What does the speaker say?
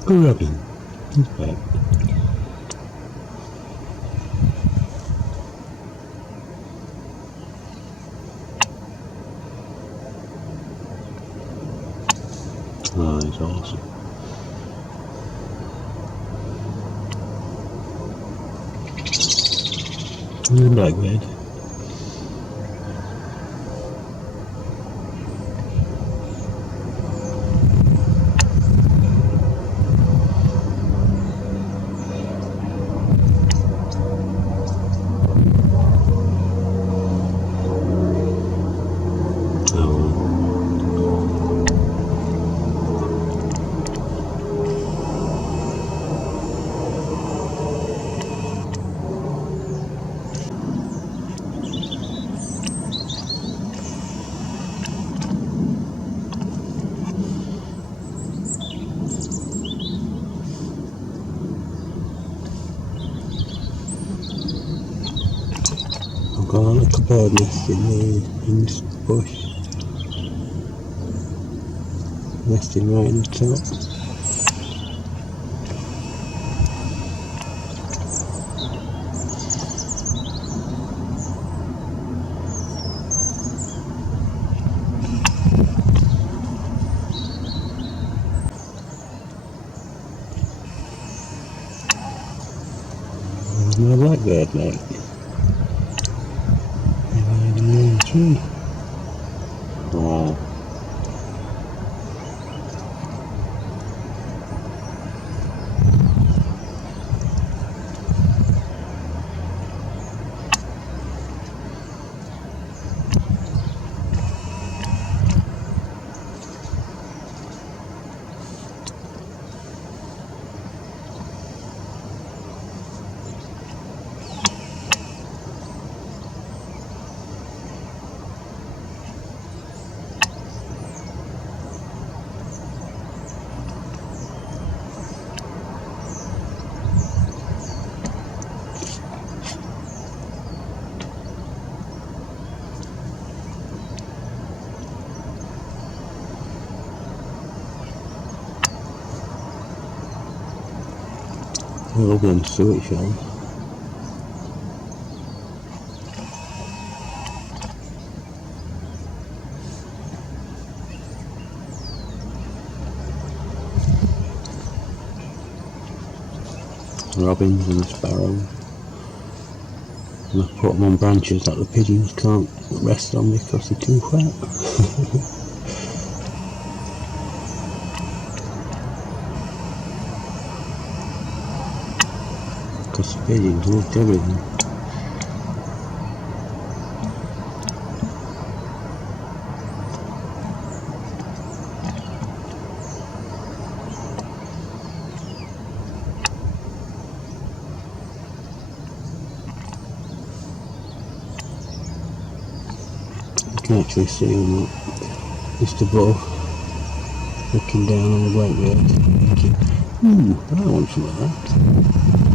Uncle Robin, he's back. Oh, he's awesome. And the blackbird. I've got a little bird nest in this bush. Nesting right in the top. There's my blackbird, mate. They're in the tree. Wow. I love them sweet shells. Robins and the sparrows. And I put them on branches that the pigeons can't rest on because they're too fat. Because the pigeons lift everything. You can actually see them up just above, looking down on the blackbird, thinking, I want some of that.